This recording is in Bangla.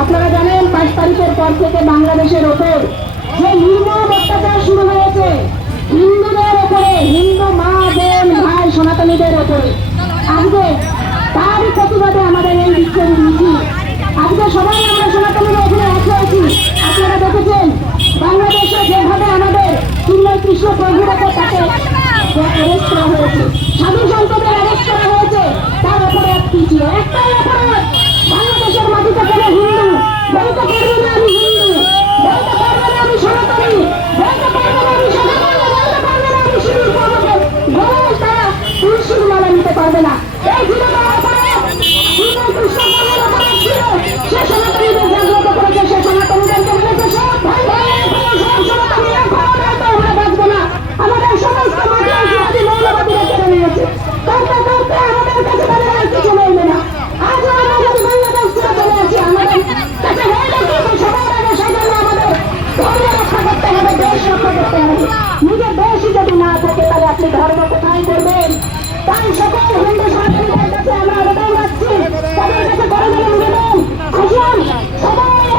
আপনারা জানেন 5 তারিখের পর থেকে বাংলাদেশের ওপর যে নির্মম অত্যাচার শুরু হয়েছে হিন্দুদের ওপরে, হিন্দু মা বোন ভাই সনাতনীদের ওপরে। আজকে তারই প্রতিবাদে আমাদের এই বিক্ষোভ মিছিল। আজকে সবাই আমরা সনাতনীরা এখানে এক হয়েছি। আপনারা দেখেছেন বাংলাদেশে যেভাবে আমাদের চিন্ময় কৃষ্ণ প্রভুর ওপর তাকে অ্যারেস্ট করা হয়েছে, সাধু সন্তদের অ্যারেস্ট করা হয়েছে, তার অপরাধ কি ছিল? একটাই অপরাধ, বাংলাদেশের মাটিতে কোনো হিন্দু বলতে পারবে না আমি হিন্দু, বলতে পারবে না আমি সনাতনী, বলতে পারবে না আমি সনাতনী, বলতে পারবে না আমি শিবির প্রবর্তন, বরং তারা তুলসীর মালা নিতে পারবে না। এই ছিল তার অপরাধ। চিন্ময় কৃষ্ণ প্রভুর অপরাধ ছিল, সে সনাতনীদের জাগ্রত করেছে, সে সনাতনীদেরকে বলেছে সব ভাই ভাই সব সনাতনীরা ক্ষমতায় আমরা বাঁচবো না, আমাদের সমস্ত মাটি মৌলবাদীরা কেড়ে নিয়েছে। করতে করতে আমাদের কাছে তাদের আর কিছু মিলবে না। আজও আমরা যদি বাংলাদেশ ছেড়ে চলে আসি, আমাদের কাছে রইল কিন্তু সবার আগে সেজন্য আমাদের ধর্ম রক্ষা করতে হবে, দেশ রক্ষা করতে হবে। নিজের দেশই যদি না থাকে তাহলে আপনি ধর্ম কোথায় করবেন? তাই সকল হিন্দু সনাতনীদের কাছে আমরা আবেদন রাখছি, তাদের কাছে করজোড়ে নিবেদন